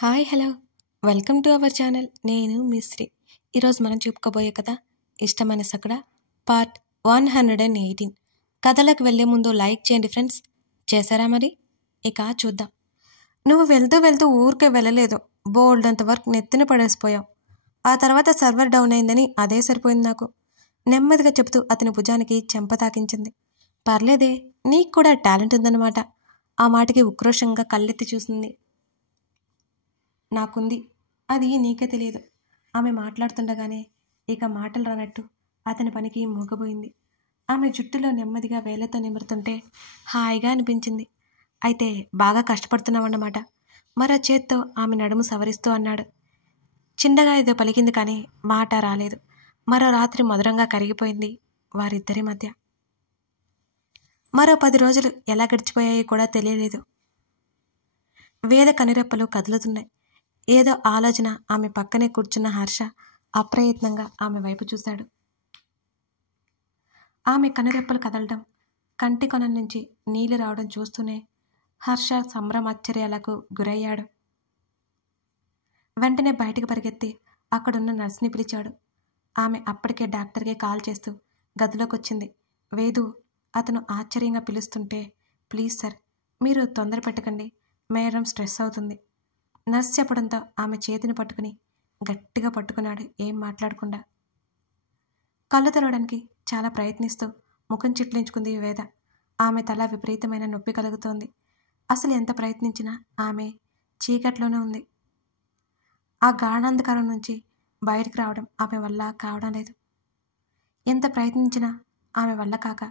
Hi hello welcome to our channel. నేను మిశ్రీ. ఈరోజు మనం చెప్పుకోబోయే కథ ఇష్టమైన సకడ పార్ట్ 118. కథలకు వెళ్ళే ముందు లైక్ చేయండి ఫ్రెండ్స్. చేశారా మరి? ఇక చూద్దాం. నువ్వు వెళ్తూ వెళ్తూ ఊరికే వెళ్ళలేదు, బోల్డ్ అంత వర్క్ నెత్తిన పడేసిపోయావు. ఆ తర్వాత సర్వర్ డౌన్ అయిందని అదే సరిపోయింది నాకు. నెమ్మదిగా చెబుతూ అతని భుజానికి చెంప తాకించింది. పర్లేదే, నీకు కూడా టాలెంట్ ఉందన్నమాట. ఆ మాటకి ఉక్రోషంగా కళ్ళెత్తి చూసింది. నాకుంది, అది నీకే తెలియదు. ఆమె మాట్లాడుతుండగానే ఇక మాటలు రానట్టు అతని పనికి మూగబోయింది. ఆమె జుట్టులో నెమ్మదిగా వేళ్లతో నిమురుతుంటే హాయిగా అనిపించింది. అయితే బాగా కష్టపడుతున్నావన్నమాట. మరో చేత్తో ఆమె నడుము సవరిస్తూ అన్నాడు. చిన్నగా ఏదో పలికింది కానీ మాట రాలేదు. మరో రాత్రి మధురంగా కరిగిపోయింది వారిద్దరి మధ్య. మరో 10 రోజులు ఎలా గడిచిపోయాయో కూడా తెలియలేదు. వేద కనిరెప్పలు కదులుతున్నాయి. ఏదో ఆలోచన ఆమె పక్కనే కూర్చున్న హర్ష అప్రయత్నంగా ఆమె వైపు చూశాడు. ఆమె కనురెప్పలు కదలడం, కంటి కొన నుంచి నీళ్లు రావడం చూస్తూనే హర్ష సంభ్రమాశ్చర్యాలకు గురయ్యాడు. వెంటనే బయటికి పరిగెత్తి అక్కడున్న నర్స్ని పిలిచాడు. ఆమె అప్పటికే డాక్టర్కి కాల్ చేస్తూ గదిలోకి వచ్చింది. వేదు అతను ఆశ్చర్యంగా పిలుస్తుంటే, ప్లీజ్ సార్, మీరు తొందర పెట్టకండి, మేడం స్ట్రెస్ అవుతుంది. నర్స్ చెప్పడంతో ఆమె చేతిని పట్టుకుని గట్టిగా పట్టుకున్నాడు, ఏం మాట్లాడకుండా. కళ్ళు తెరవడానికి చాలా ప్రయత్నిస్తూ ముఖం చిట్లించుకుంది వేద. ఆమె తల విపరీతమైన నొప్పి కలుగుతోంది. అసలు ఎంత ప్రయత్నించినా ఆమె చీకట్లోనే ఉంది. ఆ గాఢాంధకారం నుంచి బయటికి రావడం ఆమె వల్ల కావడం లేదు. ఎంత ప్రయత్నించినా ఆమె వల్ల కాక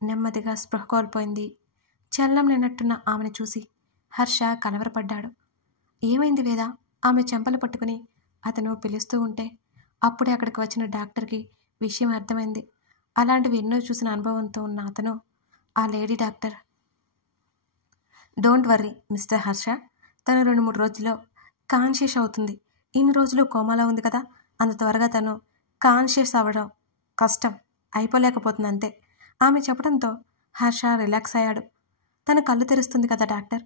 నెమ్మదిగా స్పృహ కోల్పోయింది. చల్లం లేనట్టున్న ఆమెను చూసి హర్ష కలవరపడ్డాడు. ఏమైంది వేద? ఆమె చెంపలు పట్టుకుని అతను పిలుస్తూ ఉంటే అప్పుడే అక్కడికి వచ్చిన డాక్టర్కి విషయం అర్థమైంది. అలాంటివి ఎన్నో చూసిన అనుభవంతో ఉన్న అతను ఆ lady doctor. Don't worry mister Harsha, తను 2-3 రోజుల్లో కాన్షియస్ అవుతుంది. ఇన్ని రోజులు కోమాలో ఉంది కదా, అంత త్వరగా తను కాన్షియస్ అవ్వడం కష్టం, అయిపోలేకపోతుంది అంతే. ఆమె చెప్పడంతో హర్ష రిలాక్స్ అయ్యాడు. తను కళ్ళు తెరుస్తుంది కదా డాక్టర్?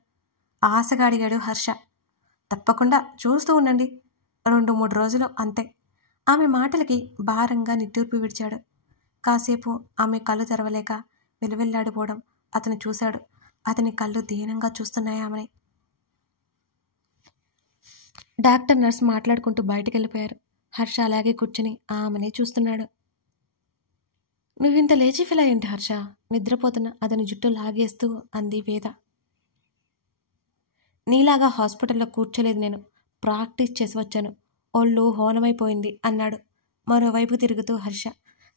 ఆశగా అడిగాడు హర్ష. తప్పకుండా, చూస్తూ ఉండండి, 2-3 రోజులు అంతే. ఆమె మాటలకి భారంగా నిట్టూర్పు విడిచాడు. కాసేపు ఆమె కళ్ళు తెరవలేక వెలువెల్లాడిపోవడం అతను చూశాడు. అతని కళ్ళు దీనంగా చూస్తున్నాయి ఆమెని. డాక్టర్ నర్స్ మాట్లాడుకుంటూ బయటికి వెళ్ళిపోయారు. హర్ష అలాగే కూర్చుని ఆమెనే చూస్తున్నాడు. నువ్వింత లేచి ఫీల్ అయ్యింటి హర్ష? నిద్రపోతున్న అతని జుట్టు లాగేస్తూ అంది వేద. నీలాగా హాస్పిటల్లో కూర్చోలేదు నేను, ప్రాక్టీస్ చేసి వచ్చాను, ఒళ్ళు హోనమైపోయింది అన్నాడు మరోవైపు తిరుగుతూ హర్ష.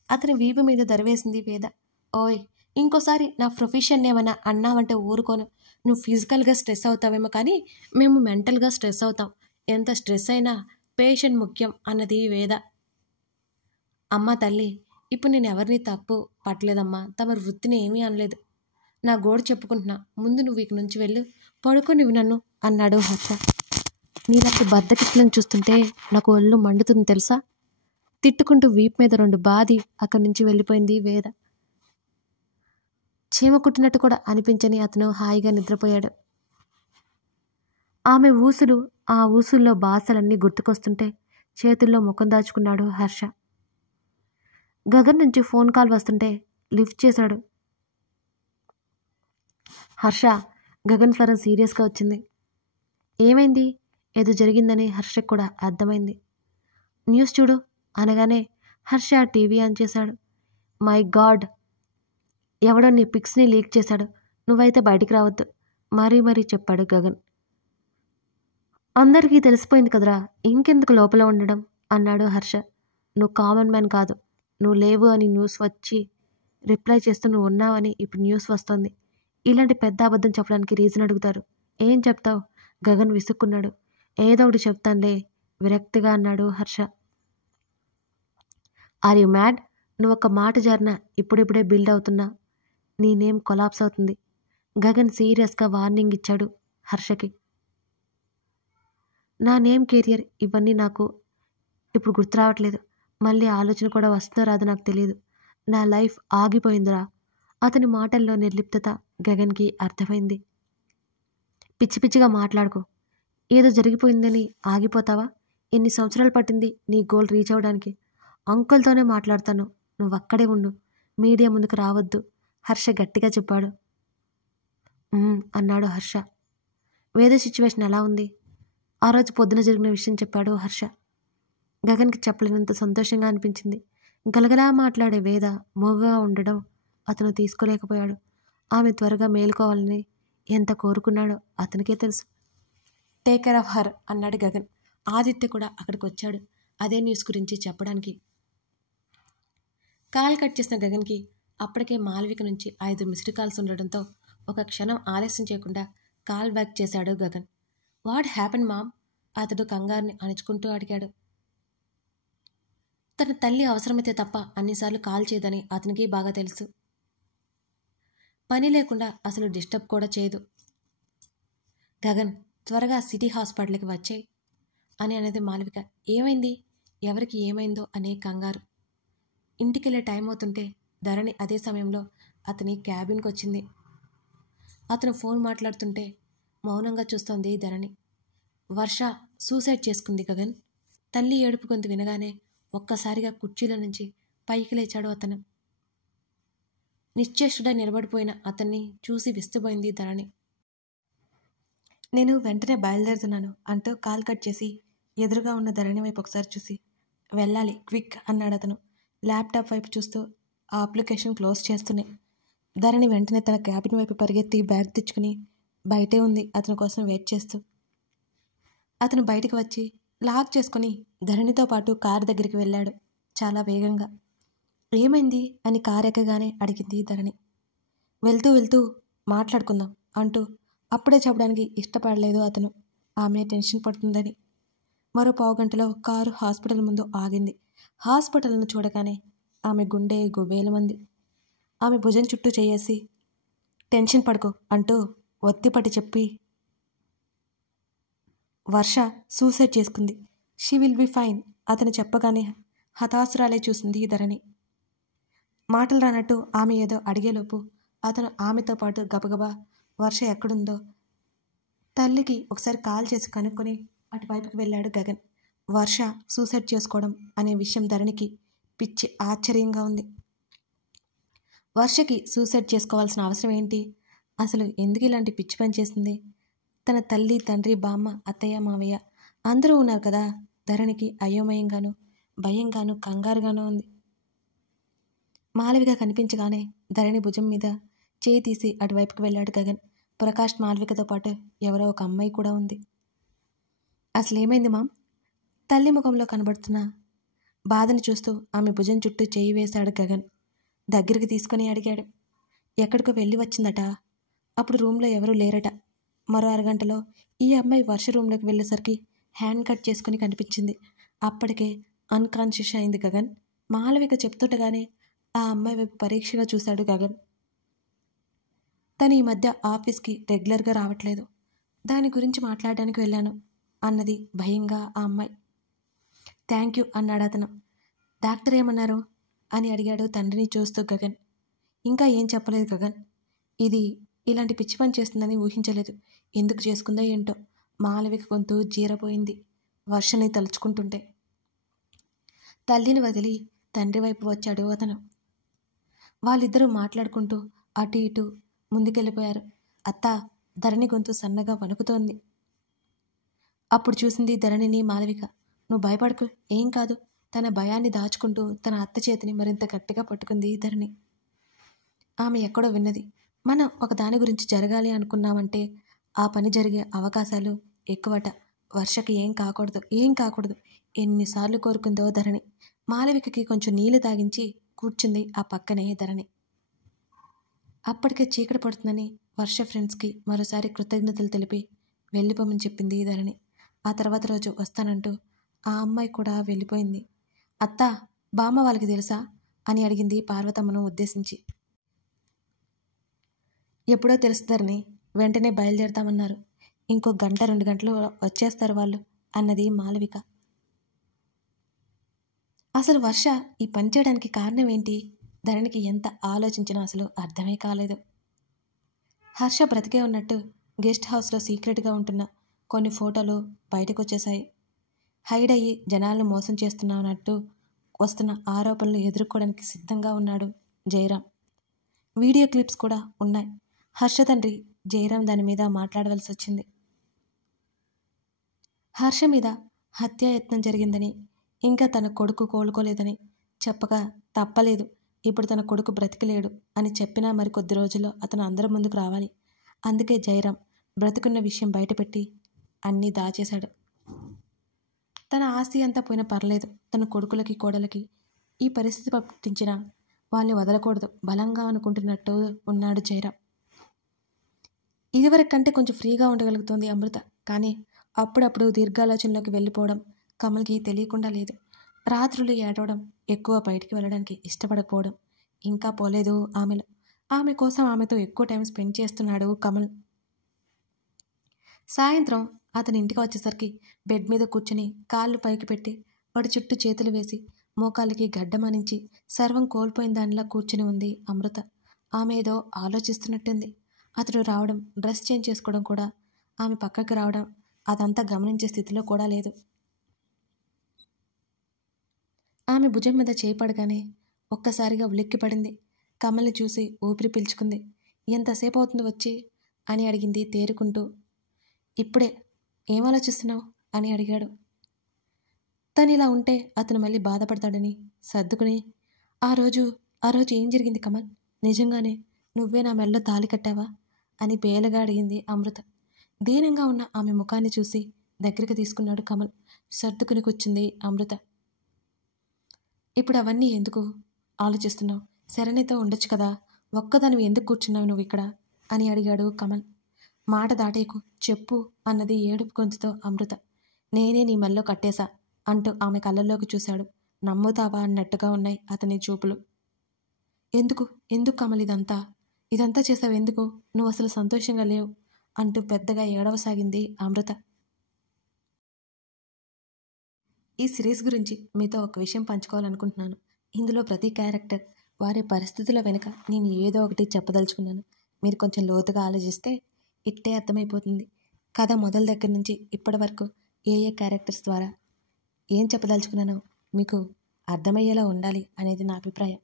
అతని వీపు మీద దరివేసింది వేద. ఓయ్, ఇంకోసారి నా ప్రొఫెషన్ ఏమైనా అన్నావంటే ఊరుకోను. నువ్వు ఫిజికల్గా స్ట్రెస్ అవుతావేమో కానీ మేము మెంటల్గా స్ట్రెస్ అవుతాం. ఎంత స్ట్రెస్ అయినా పేషెంట్ ముఖ్యం అన్నది వేద. అమ్మ తల్లి, ఇప్పుడు నేను ఎవరిని తప్పు పట్టలేదమ్మా, తమ వృత్తిని ఏమీ అనలేదు. నా గోడు చెప్పుకుంటున్నా, ముందు నువ్వు ఇక నుంచి వెళ్ళు, పడుకోనివి నన్ను అన్నాడు హర్ష. నీలాంటి బద్దకిట్లను చూస్తుంటే నాకు ఒళ్ళు మండుతుంది తెలుసా? తిట్టుకుంటూ వీపు మీద 2 బాది అక్కడి నుంచి వెళ్ళిపోయింది వేద. చీమ కుట్టినట్టు కూడా అనిపించని అతను హాయిగా నిద్రపోయాడు. ఆమె ఊసులు, ఆ ఊసుల్లో బాసలన్నీ గుర్తుకొస్తుంటే చేతుల్లో ముఖం దాచుకున్నాడు హర్ష. గగన్ నుంచి ఫోన్ కాల్ వస్తుంటే లిఫ్ట్ చేశాడు. హర్ష, గగన్ స్వరం సీరియస్గా వచ్చింది. ఏమైంది? ఏదో జరిగిందని హర్షకు కూడా అర్థమైంది. న్యూస్ చూడు అనగానే హర్ష టీవీ ఆన్ చేశాడు. మై గాడ్, ఎవడో నీ పిక్స్ని లీక్ చేశాడు, నువ్వైతే బయటికి రావద్దు మరీ చెప్పాడు గగన్. అందరికీ తెలిసిపోయింది కదరా, ఇంకెందుకు లోపల ఉండడం అన్నాడు హర్ష. నువ్వు కామన్ మ్యాన్ కాదు, నువ్వు లేవు అని న్యూస్ వచ్చి రిప్లై చేస్తూ నువ్వు ఉన్నావని ఇప్పుడు న్యూస్ వస్తుంది. ఇలాంటి పెద్ద అబద్ధం చెప్పడానికి రీజన్ అడుగుతారు, ఏం చెప్తావు? గగన్ విసుక్కున్నాడు. ఏదో ఒకటి చెప్తానులే విరక్తిగా అన్నాడు హర్ష. Are you mad? నువ్వు ఒక్క మాట జారినా ఇప్పుడిప్పుడే బిల్డ్ అవుతున్నా నీ నేమ్ కొలాప్స్ అవుతుంది. గగన్ సీరియస్గా వార్నింగ్ ఇచ్చాడు హర్షకి. నా నేమ్, కెరియర్ ఇవన్నీ నాకు ఇప్పుడు గుర్తు రావట్లేదు. మళ్ళీ ఆలోచన కూడా వస్తుందో రాదో నాకు తెలియదు. నా లైఫ్ ఆగిపోయిందిరా. అతని మాటల్లో నిర్లిప్తత గగన్కి అర్థమైంది. పిచ్చి పిచ్చిగా మాట్లాడుకో, ఏదో జరిగిపోయిందని ఆగిపోతావా? ఎన్ని సంవత్సరాలు పట్టింది నీ గోల్ రీచ్ అవ్వడానికి? అంకుల్తోనే మాట్లాడతాను, నువ్వక్కడే ఉండు, మీడియా ముందుకు రావద్దు, హర్ష గట్టిగా చెప్పాడు. అన్నాడు హర్ష. వేద సిచ్యువేషన్ ఎలా ఉంది? ఆ రోజు పొద్దున జరిగిన విషయం చెప్పాడు హర్ష. గగన్కి చెప్పలేనంత సంతోషంగా అనిపించింది. గలగలా మాట్లాడే వేద మూగగా ఉండడం అతను తీసుకోలేకపోయాడు. ఆమె త్వరగా మేలుకోవాలని ఎంత కోరుకున్నాడో అతనికే తెలుసు. టేక్ కేర్ ఆఫ్ హర్ అన్నాడు గగన్. ఆదిత్య కూడా అక్కడికి వచ్చాడు అదే న్యూస్ గురించి చెప్పడానికి. కాల్ కట్ చేసిన గగన్కి అప్పటికే మాలవిక నుంచి 5 మిస్డ్ కాల్స్ ఉండడంతో ఒక క్షణం ఆలస్యం చేయకుండా కాల్ బ్యాక్ చేశాడు గగన్. What happen ma'am? అతడు కంగారుని అణుచుకుంటూ అడిగాడు. తన తల్లి అవసరమైతే తప్ప అన్నిసార్లు కాల్ చేయదని అతనికి బాగా తెలుసు. పని లేకుండా అసలు డిస్టర్బ్ కూడా చేయదు. గగన్, త్వరగా సిటీ హాస్పిటల్కి వచ్చాయి అని అనేది మాలవిక. ఏమైంది? ఎవరికి ఏమైందో అనే కంగారు. ఇంటికెళ్ళే టైం అవుతుంటే ధరణి అదే సమయంలో అతని క్యాబిన్కి వచ్చింది. అతను ఫోన్ మాట్లాడుతుంటే మౌనంగా చూస్తోంది ధరణి. వర్ష సూసైడ్ చేసుకుంది గగన్. తల్లి ఏడుపు గొంతు వినగానే ఒక్కసారిగా కుర్చీలో నుంచి పైకి లేచాడు అతను. నిశ్చేష్టుడై నిలబడిపోయిన అతన్ని చూసి విస్తుపోయింది ధరణి. నేను వెంటనే బయలుదేరుతున్నాను అంటూ కాల్ కట్ చేసి ఎదురుగా ఉన్న ధరణి వైపు ఒకసారి చూసి, వెళ్ళాలి క్విక్ అన్నాడు అతను ల్యాప్టాప్ వైపు చూస్తూ ఆ అప్లికేషన్ క్లోజ్ చేస్తూనే. ధరణి వెంటనే తన క్యాబిన్ వైపు పరిగెత్తి బ్యాగ్ తెచ్చుకుని బయటే ఉంది అతని కోసం వెయిట్ చేస్తూ. అతను బయటికి వచ్చి లాక్ చేసుకుని ధరణితో పాటు కారు దగ్గరికి వెళ్ళాడు చాలా వేగంగా. ఏమైంది అని కారు ఎక్కగానే అడిగింది ధరణి. వెళ్తూ వెళ్తూ మాట్లాడుకుందాం అంటూ అప్పుడే చెప్పడానికి ఇష్టపడలేదు అతను, ఆమె టెన్షన్ పడుతుందని. మరో పావుగంటలో కారు హాస్పిటల్ ముందు ఆగింది. హాస్పిటల్ను చూడగానే ఆమె గుండె గుబేలమంది. ఆమె భుజం చుట్టూ చేయేసి టెన్షన్ పడుకో అంటూ ఒత్తిపట్టి చెప్పి, వర్ష సూసైడ్ చేసుకుంది, షీ విల్ బి ఫైన్ అతను చెప్పగానే హతాశురాలే చూసింది ధరణి. మాటలు రానట్టు ఆమె ఏదో అడిగేలోపు అతను ఆమెతో పాటు గబగబా వర్ష ఎక్కడుందో తల్లికి ఒకసారి కాల్ చేసి కనుక్కొని అటువైపుకి వెళ్ళాడు గగన్. వర్ష సూసైడ్ చేసుకోవడం అనే విషయం ధరణికి పిచ్చి ఆశ్చర్యంగా ఉంది. వర్షకి సూసైడ్ చేసుకోవాల్సిన అవసరం ఏంటి? అసలు ఎందుకు ఇలాంటి పిచ్చి పని చేసింది? తన తల్లి, తండ్రి, బామ్మ, అత్తయ్య, మావయ్య అందరూ ఉన్నారు కదా. ధరణికి అయోమయంగాను భయంగాను కంగారుగాను ఉంది. మాలవిక కనిపించగానే ధరణి భుజం మీద చేయి తీసి అటువైపుకి వెళ్ళాడు గగన్. ప్రకాష్, మాలవికతో పాటు ఎవరో ఒక అమ్మాయి కూడా ఉంది. అసలు ఏమైంది మామ్? తల్లి ముఖంలో కనబడుతున్న బాధను చూస్తూ ఆమె భుజం చుట్టూ చేయి వేశాడు గగన్. దగ్గరికి తీసుకుని అడిగాడు. ఎక్కడికో వెళ్ళి వచ్చిందట. అప్పుడు రూమ్లో ఎవరూ లేరట. మరో అరగంటలో ఈ అమ్మాయి వర్ష రూమ్లోకి వెళ్ళేసరికి హ్యాండ్ కట్ చేసుకుని కనిపించింది. అప్పటికే అన్కాన్షియస్ అయింది గగన్. మాలవిక చెప్తుండగానే ఆ అమ్మాయి వైపు పరీక్షగా చూశాడు గగన్. తను ఈ మధ్య ఆఫీస్కి రెగ్యులర్గా రావట్లేదు, దాని గురించి మాట్లాడడానికి వెళ్ళాను అన్నది భయంగా ఆ అమ్మాయి. థ్యాంక్ యూ అన్నాడు అతను. డాక్టర్ ఏమన్నారు అని అడిగాడు తండ్రిని చూస్తూ గగన్. ఇంకా ఏం చెప్పలేదు గగన్. ఇది ఇలాంటి పిచ్చి పని చేస్తుందని ఊహించలేదు. ఎందుకు చేసుకుందో ఏంటో. మాలవిక గొంతు జీరపోయింది వర్షని తలుచుకుంటుంటే. తల్లిని వదిలి తండ్రి వైపు వచ్చాడు అతను. వాళ్ళిద్దరూ మాట్లాడుకుంటూ అటు ఇటు ముందుకెళ్ళిపోయారు. అత్తా, ధరణి గొంతు సన్నగా వణుకుతోంది. అప్పుడు చూసింది ధరణిని మాలవిక. నువ్వు భయపడకు, ఏం కాదు. తన భయాన్ని దాచుకుంటూ తన అత్త చేతిని మరింత గట్టిగా పట్టుకుంది ధరణి. ఆమె ఎక్కడో విన్నది. మనం ఒక దాని గురించి జరగాలి అనుకున్నామంటే ఆ పని జరిగే అవకాశాలు ఎక్కువట. వర్షకి ఏం కాకూడదు ఎన్నిసార్లు కోరుకుందో ధరణి. మాలవికకి కొంచెం నీళ్లు తాగించి కూర్చుంది ఆ పక్కనే ధరణి. అప్పటికే చీకటి పడుతుందని వర్ష ఫ్రెండ్స్కి మరోసారి కృతజ్ఞతలు తెలిపి వెళ్ళిపోమని చెప్పింది ధరణి. ఆ తర్వాత రోజు వస్తానంటూ ఆ అమ్మాయి కూడా వెళ్ళిపోయింది. అత్తా, బామ్మ వాళ్ళకి తెలుసా అని అడిగింది పార్వతమ్మను ఉద్దేశించి. ఎప్పుడో తెలుస్తుందని వెంటనే బయలుదేరతామన్నారు. ఇంకో 1-2 గంటలు వచ్చేస్తారు వాళ్ళు అన్నది మాలవిక. అసలు వర్ష ఈ పని చేయడానికి కారణం ఏంటి? ధరణికి ఎంత ఆలోచించినా అసలు అర్థమే కాలేదు. హర్ష బ్రతికే ఉన్నట్టు గెస్ట్ హౌస్లో సీక్రెట్గా ఉంటున్న కొన్ని ఫోటోలు బయటకు వచ్చేశాయి. హైడ్ అయ్యి జనాలను మోసం చేస్తున్నానట్టు వస్తున్న ఆరోపణలు ఎదుర్కోవడానికి సిద్ధంగా ఉన్నాడు జయరాం. వీడియో క్లిప్స్ కూడా ఉన్నాయి. హర్ష తండ్రి జయరాం దాని మీద మాట్లాడవలసి వచ్చింది. హర్ష మీద హత్యాయత్నం జరిగిందని, ఇంకా తన కొడుకు కోలుకోలేదని చెప్పగా తప్పలేదు. ఇప్పుడు తన కొడుకు బ్రతికలేడు అని చెప్పినా మరికొద్ది రోజుల్లో అతను అందరి ముందుకు రావాలి. అందుకే జయరాం బ్రతికున్న విషయం బయటపెట్టి అన్నీ దాచేశాడు. తన ఆస్తి అంతా పోయినా పర్లేదు, తన కొడుకులకి కోడలకి ఈ పరిస్థితి పట్టించినా వాళ్ళని వదలకూడదు బలంగా అనుకుంటున్నట్టు ఉన్నాడు జయరాం. ఇదివరకు కంటే కొంచెం ఫ్రీగా ఉండగలుగుతుంది అమృత. కానీ అప్పుడప్పుడు దీర్ఘాలోచనలోకి వెళ్ళిపోవడం కమల్కి తెలియకుండా లేదు. రాత్రులు ఏడవడం, ఎక్కువ బయటికి వెళ్ళడానికి ఇష్టపడకపోవడం ఇంకా పోలేదు ఆమెలో. ఆమె కోసం ఆమెతో ఎక్కువ టైం స్పెండ్ చేస్తున్నాడు కమల్. సాయంత్రం అతని ఇంటికి వచ్చేసరికి బెడ్ మీద కూర్చుని కాళ్ళు పైకి పెట్టి వాడి చుట్టూ చేతులు వేసి మోకాళ్ళకి గడ్డమానించి సర్వం కోల్పోయిన దానిలా కూర్చుని ఉంది అమృత. ఆమె ఏదో ఆలోచిస్తున్నట్టుంది. అతడు రావడం, డ్రెస్ చేంజ్ చేసుకోవడం కూడా, ఆమె పక్కకి రావడం అదంతా గమనించే స్థితిలో కూడా లేదు. ఆమె భుజం మీద చేపడగానే ఒక్కసారిగా ఉలిక్కిపడింది. కమల్ని చూసి ఊపిరి పీల్చుకుంది. ఎంతసేపు అవుతుంది వచ్చి అని అడిగింది తేరుకుంటూ. ఇప్పుడే. ఏం ఆలోచిస్తున్నావు అని అడిగాడు. తను ఇలా ఉంటే అతను మళ్ళీ బాధపడతాడని సర్దుకుని, ఆ రోజు ఏం జరిగింది కమల్? నిజంగానే నువ్వే నా మెడలో తాళి కట్టావా అని బేలగా అడిగింది అమృత. దీనంగా ఉన్న ఆమె ముఖాన్ని చూసి దగ్గరికి తీసుకున్నాడు కమల్. సర్దుకుని కూర్చుంది అమృత. ఇప్పుడు అవన్నీ ఎందుకు ఆలోచిస్తున్నావు? శరణితో ఉండొచ్చు కదా, ఒక్కదానివి ఎందుకు కూర్చున్నావు నువ్వు ఇక్కడ అని అడిగాడు కమల్. మాట దాటేకు, చెప్పు అన్నది ఏడుపు గొంతుతో అమృత. నేనే నీ మెల్లో కట్టేశా అంటూ ఆమె కళ్ళల్లోకి చూశాడు. నమ్ముతావా అన్నట్టుగా ఉన్నాయి అతని చూపులు. ఎందుకు కమల్ ఇదంతా చేసావు ఎందుకు? నువ్వు అసలు సంతోషంగా లేవు అంటూ పెద్దగా ఏడవసాగింది అమృత. ఈ సిరీస్ గురించి మీతో ఒక విషయం పంచుకోవాలనుకుంటున్నాను. ఇందులో ప్రతి క్యారెక్టర్ వారి పరిస్థితుల వెనుక నేను ఏదో ఒకటి చెప్పదలుచుకున్నాను. మీరు కొంచెం లోతుగా ఆలోచిస్తే ఇట్టే అర్థమైపోతుంది. కథ మొదల దగ్గర నుంచి ఇప్పటి వరకు ఏ క్యారెక్టర్స్ ద్వారా ఏం చెప్పదలుచుకున్నానో మీకు అర్థమయ్యేలా ఉండాలి అనేది నా అభిప్రాయం.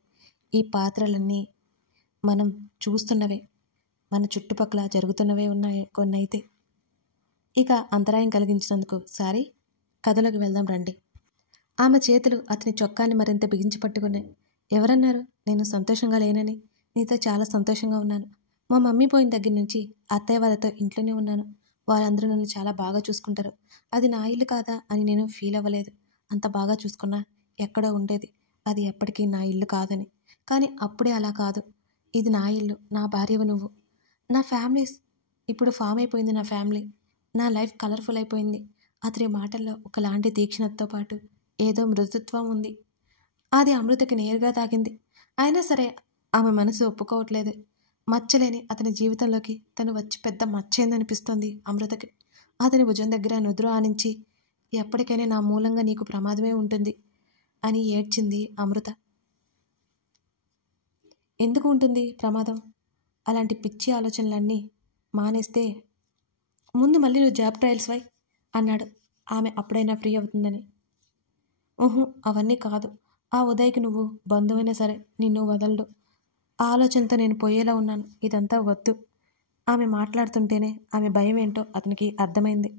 ఈ పాత్రలన్నీ మనం చూస్తున్నవే, మన చుట్టుపక్కల జరుగుతున్నవే ఉన్నాయి కొన్ని. అయితే ఇక అంతరాయం కలిగించినందుకు సారీ. కథలోకి వెళ్దాం రండి. ఆమె చేతులు అతని చొక్కాని మరింత బిగించి పట్టుకున్నాయి. ఎవరన్నారు నేను సంతోషంగా లేనని? నీతో చాలా సంతోషంగా ఉన్నాను. మా మమ్మీ పోయిన దగ్గర నుంచి అత్తయ్య వాళ్ళతో ఇంట్లోనే ఉన్నాను. వాళ్ళందరూ నన్ను చాలా బాగా చూసుకుంటారు. అది నా ఇల్లు కాదా అని నేను ఫీల్ అవ్వలేదు. అంత బాగా చూసుకున్నా ఎక్కడో ఉండేది అది ఎప్పటికీ నా ఇల్లు కాదని. కానీ అప్పుడే అలా కాదు. ఇది నా ఇల్లు, నా భార్యవు నువ్వు, నా ఫ్యామిలీ ఇప్పుడు ఫామ్ అయిపోయింది. నా ఫ్యామిలీ, నా లైఫ్ కలర్ఫుల్ అయిపోయింది. అతని మాటల్లో ఒకలాంటి తీక్షణతతో పాటు ఏదో మృదుత్వం ఉంది. అది అమృతకి నేరుగా తాకింది. అయినా సరే ఆమె మనసు ఒప్పుకోవట్లేదు. మచ్చలేని అతని జీవితంలోకి తను వచ్చి పెద్ద మచ్చైందనిపిస్తోంది అమృతకి. అతని భుజం దగ్గర నుదురు ఆనించి, ఎప్పటికైనా నా మూలంగా నీకు ప్రమాదమే ఉంటుంది అని ఏడ్చింది అమృత. ఎందుకు ఉంటుంది ప్రమాదం? అలాంటి పిచ్చి ఆలోచనలన్నీ మానేస్తే ముందు మళ్ళీ నువ్వు జాబ్ ట్రయల్స్ వై అన్నాడు. ఆమె అప్పుడైనా ఫ్రీ అవుతుందని. అవన్నీ కాదు. ఆ ఉదయ్కి నువ్వు బంధువైనా సరే నిన్ను వదలడు. ఆ ఆలోచనతో నేను పోయేలా ఉన్నాను. ఇదంతా వద్దు. ఆమె మాట్లాడుతుంటేనే ఆమె భయం ఏంటో అతనికి అర్థమైంది.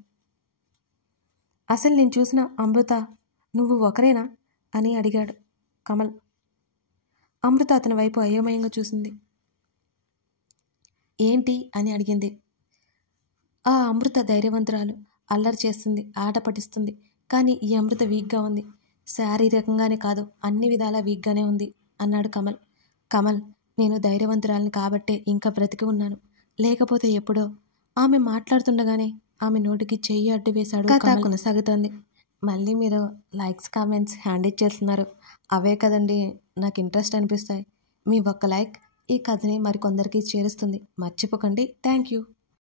అసలు నేను చూసిన అమృత నువ్వు ఒకరేనా అని అడిగాడు కమల్. అమృత అతని వైపు అయోమయంగా చూసింది. ఏంటి అని అడిగింది. ఆ అమృత ధైర్యవంతురాలు, అల్లరి చేస్తుంది, ఆట పట్టిస్తుంది. కానీ ఈ అమృత వీక్గా ఉంది. శారీరకంగానే కాదు, అన్ని విధాలా వీక్గానే ఉంది అన్నాడు కమల్. నేను ధైర్యవంతురాలని కాబట్టే ఇంకా బ్రతికి ఉన్నాను. లేకపోతే ఎప్పుడో. ఆమె మాట్లాడుతుండగానే ఆమె నోటికి చెయ్యి అడ్డు వేశాడు. కథ కొనసాగుతోంది. మళ్ళీ మీరు లైక్స్, కామెంట్స్ హ్యాండ్ ఇచ్చేస్తున్నారు. అవే కదండి నాకు ఇంట్రెస్ట్ అనిపిస్తాయి. మీ ఒక్క లైక్ ఈ కథని మరికొందరికి చేరుస్తుంది. మర్చిపోకండి. Thank you.